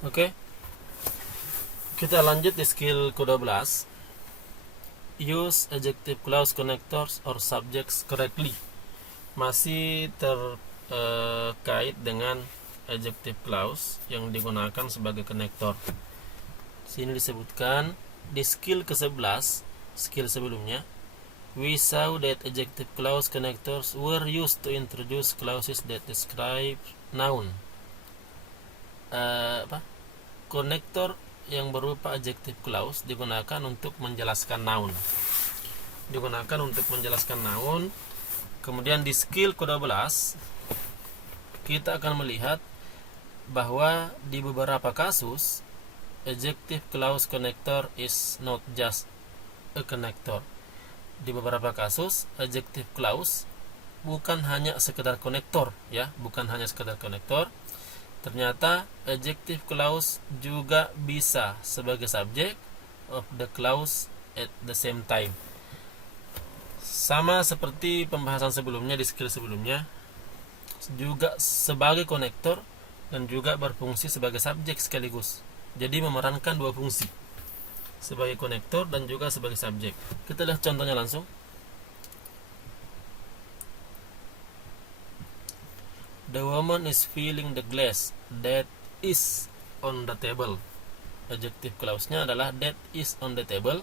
Oke, kita lanjut di skill ke-12. Use adjective clause connectors or subjects correctly. Masih terkait dengan adjective clause yang digunakan sebagai konektor. Sini disebutkan di skill ke-11, skill sebelumnya, we saw that adjective clause connectors were used to introduce clauses that describe noun. Konektor yang berupa adjective clause digunakan untuk menjelaskan noun. Kemudian di skill ke-12 kita akan melihat bahwa di beberapa kasus adjective clause connector is not just a connector. Di beberapa kasus adjective clause bukan hanya sekedar konektor, ternyata adjective clause juga bisa sebagai subject of the clause at the same time. Sama seperti pembahasan sebelumnya, di skill sebelumnya, juga sebagai konektor dan juga berfungsi sebagai subjek sekaligus. Jadi memerankan dua fungsi, sebagai konektor dan juga sebagai subjek. Kita lihat contohnya langsung. The woman is filling the glass that is on the table. Adjective clause-nya adalah that is on the table.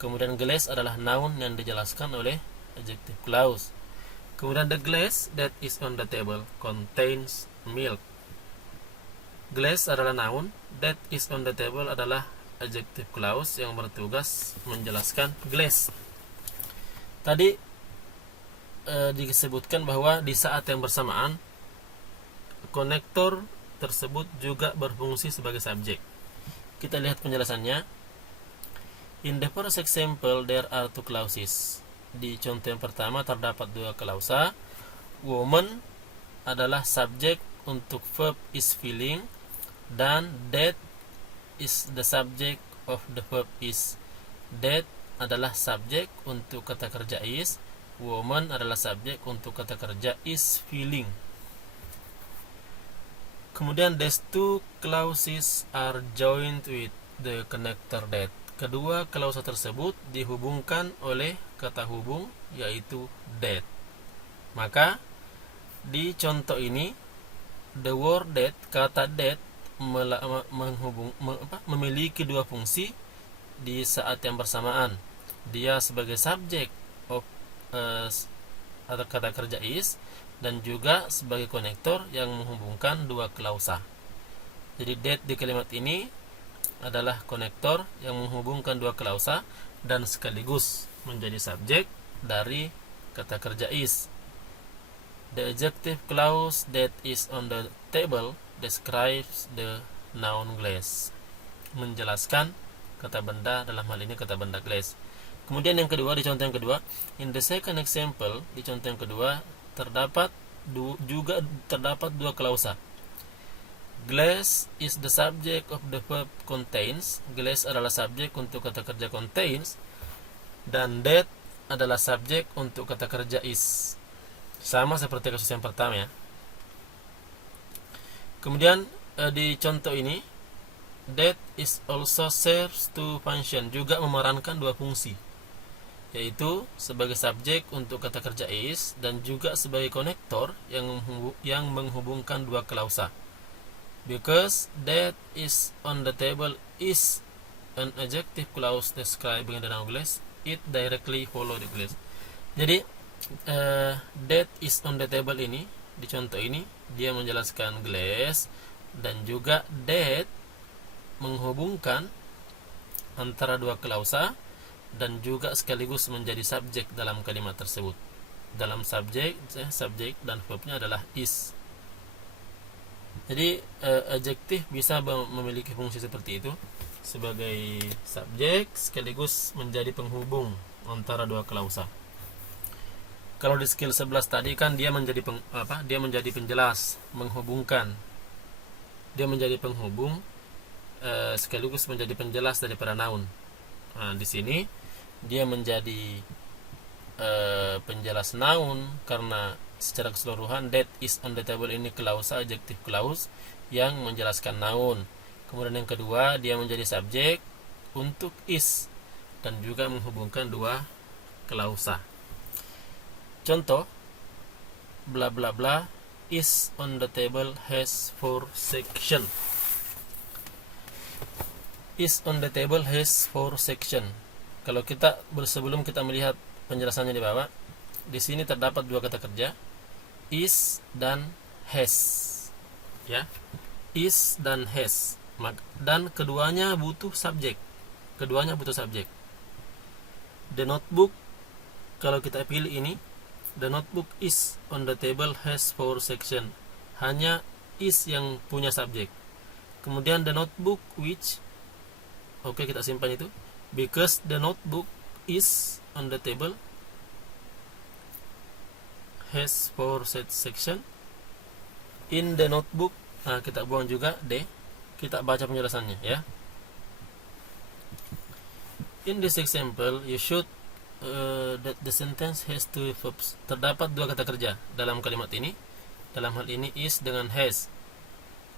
Kemudian glass adalah noun yang dijelaskan oleh adjective clause. Kemudian the glass that is on the table contains milk. Glass adalah noun, that is on the table adalah adjective clause yang bertugas menjelaskan glass. Tadi disebutkan bahwa di saat yang bersamaan konektor tersebut juga berfungsi sebagai subjek. Kita lihat penjelasannya. In the first example there are two clauses. Di contoh yang pertama terdapat dua klausa. Woman adalah subjek untuk verb is filling, dan that is the subject of the verb is. That adalah subjek untuk kata kerja is. Woman adalah subjek untuk kata kerja is filling. Kemudian these two clauses are joined with the connector that. Kedua klausa tersebut dihubungkan oleh kata hubung, yaitu that. Maka di contoh ini the word that, kata that memiliki dua fungsi di saat yang bersamaan. Dia sebagai subjek of atau kata kerja is, dan juga sebagai konektor yang menghubungkan dua klausa. Jadi that di kalimat ini adalah konektor yang menghubungkan dua klausa dan sekaligus menjadi subjek dari kata kerja is. The adjective clause that is on the table describes the noun glass. Menjelaskan kata benda, dalam hal ini kata benda glass. Kemudian yang kedua, di contoh yang kedua, in the second example, di contoh yang kedua terdapat dua klausa. Glass is the subject of the verb contains. Glass adalah subjek untuk kata kerja contains, dan that adalah subjek untuk kata kerja is. Sama seperti kasus yang pertama ya. Kemudian di contoh ini that is also serves to function, juga memerankan dua fungsi, yaitu sebagai subjek untuk kata kerja is dan juga sebagai konektor yang menghubungkan dua klausa. Because that is on the table is an adjective clause describing the noun glass, it directly follow the glass. Jadi that is on the table ini, di contoh ini dia menjelaskan glass, dan juga that menghubungkan antara dua klausa dan juga sekaligus menjadi subjek dalam kalimat tersebut. Dalam subjek dan verbnya adalah is. Jadi adjektif bisa memiliki fungsi seperti itu, sebagai subjek sekaligus menjadi penghubung antara dua klausa. Kalau di skill 11 tadi kan dia menjadi penjelas, menghubungkan. Dia menjadi penghubung sekaligus menjadi penjelas daripada noun. Nah, di sini dia menjadi penjelas noun karena secara keseluruhan that is on the table ini klausa, adjective clause yang menjelaskan noun. Kemudian yang kedua, dia menjadi subjek untuk is dan juga menghubungkan dua klausa. Contoh, bla bla bla is on the table has 4 section. Is on the table has 4 section. Kalau kita sebelum kita melihat penjelasannya di bawah, di sini terdapat dua kata kerja, is dan has. Ya. Is dan has. Dan keduanya butuh subjek. The notebook, kalau kita pilih ini, the notebook is on the table has 4 section. Hanya is yang punya subjek. Kemudian the notebook which, oke, kita simpan itu. Because the notebook is on the table has 4 section. In the notebook, kita buang juga D. Kita baca penjelasannya ya. In this example, you should that the sentence has two verbs. Terdapat dua kata kerja dalam kalimat ini. Dalam hal ini is dengan has.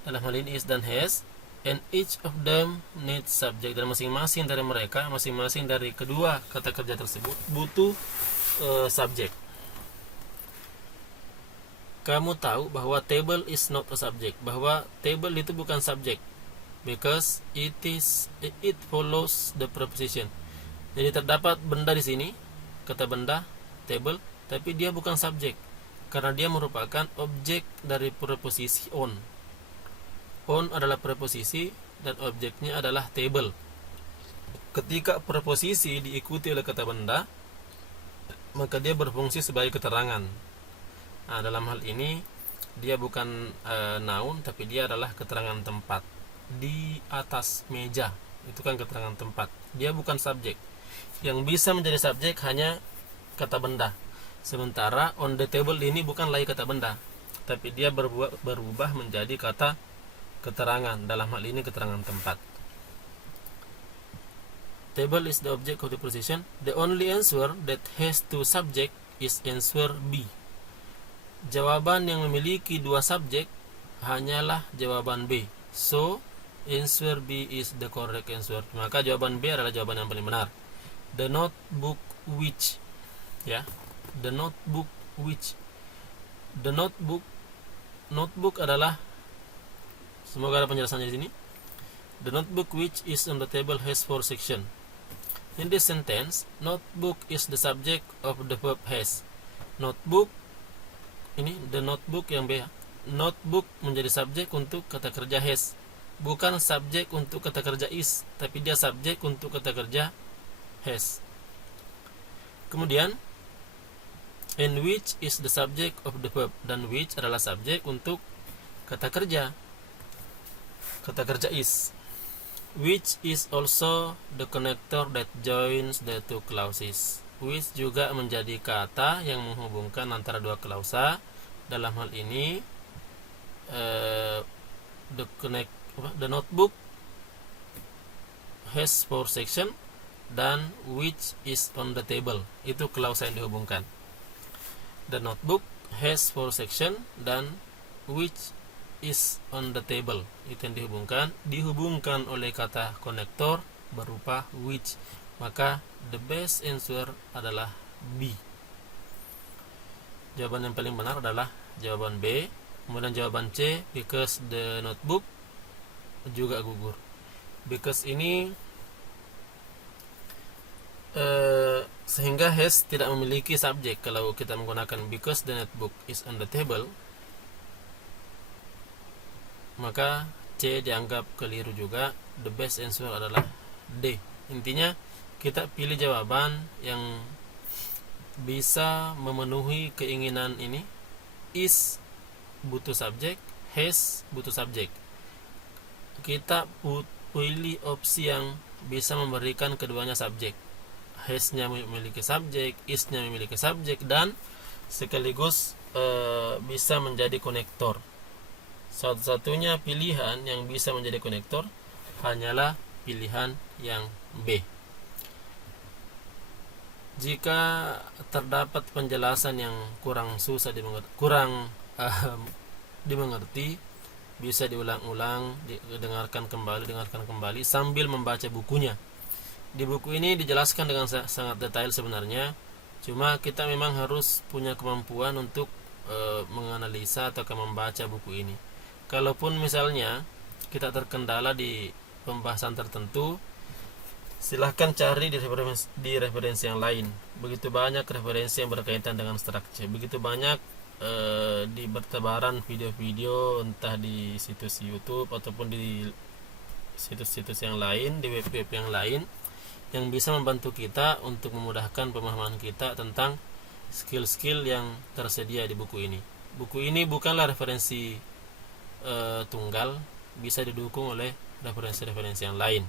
Dalam hal ini is dan has, and each of them needs subject. Dan masing-masing dari mereka, masing-masing dari kedua kata kerja tersebut butuh subjek. Kamu tahu bahwa table is not a subject, bahwa table itu bukan subjek, because it follows the preposition. Jadi terdapat benda di sini, kata benda table, tapi dia bukan subjek karena dia merupakan objek dari preposisi on. On adalah preposisi dan objeknya adalah table. Ketika preposisi diikuti oleh kata benda, maka dia berfungsi sebagai keterangan. Dalam hal ini dia bukan noun, tapi dia adalah keterangan tempat. Di atas meja, itu kan keterangan tempat. Dia bukan subjek. Yang bisa menjadi subjek hanya kata benda. Sementara on the table ini bukan lagi kata benda, tapi dia berubah menjadi kata keterangan. Dalam hal ini keterangan tempat. Table is the object of the preposition. The only answer that has two subject is answer B. Jawaban yang memiliki dua subjek hanyalah jawaban B. So, answer B is the correct answer. Maka jawaban B adalah jawaban yang paling benar. The notebook which, ya, the notebook which, the notebook adalah, semoga ada penjelasannya di sini. The notebook which is on the table has 4 section. In this sentence, notebook is the subject of the verb has. Notebook, ini the notebook yang B. Notebook menjadi subjek untuk kata kerja has, bukan subjek untuk kata kerja is, tapi dia subjek untuk kata kerja has. Kemudian, and which is the subject of the verb, dan which adalah subjek untuk kata kerja is. Which is also the connector that joins the two clauses. Which juga menjadi kata yang menghubungkan antara dua klausa. Dalam hal ini the notebook has 4 section dan which is on the table, itu klausa yang dihubungkan. The notebook has 4 section dan which is on the table, itu yang dihubungkan oleh kata konektor berupa which. Maka the best answer adalah B. Jawaban yang paling benar adalah jawaban B. Kemudian jawaban C, because the notebook, juga gugur. Because ini sehingga has tidak memiliki subjek. Kalau kita menggunakan because the notebook is on the table, maka C dianggap keliru juga. The best answer adalah D. Intinya kita pilih jawaban yang bisa memenuhi keinginan ini. Is butuh subjek, has butuh subjek. Kita pilih opsi yang bisa memberikan keduanya subjek. Has-nya memiliki subjek, is-nya memiliki subjek, dan sekaligus bisa menjadi konektor. Satu-satunya pilihan yang bisa menjadi konektor hanyalah pilihan yang B. Jika terdapat penjelasan yang kurang susah dimengerti, bisa diulang-ulang, dengarkan kembali sambil membaca bukunya. Di buku ini dijelaskan dengan sangat detail sebenarnya, cuma kita memang harus punya kemampuan untuk menganalisa atau membaca buku ini. Kalaupun misalnya kita terkendala di pembahasan tertentu, silahkan cari di referensi yang lain. Begitu banyak referensi yang berkaitan dengan structure, begitu banyak di bertebaran video-video entah di situs YouTube ataupun di situs-situs yang lain, di web-web yang lain, yang bisa membantu kita untuk memudahkan pemahaman kita tentang skill-skill yang tersedia di buku ini. Buku ini bukanlah referensi tunggal, bisa didukung oleh referensi-referensi yang lain.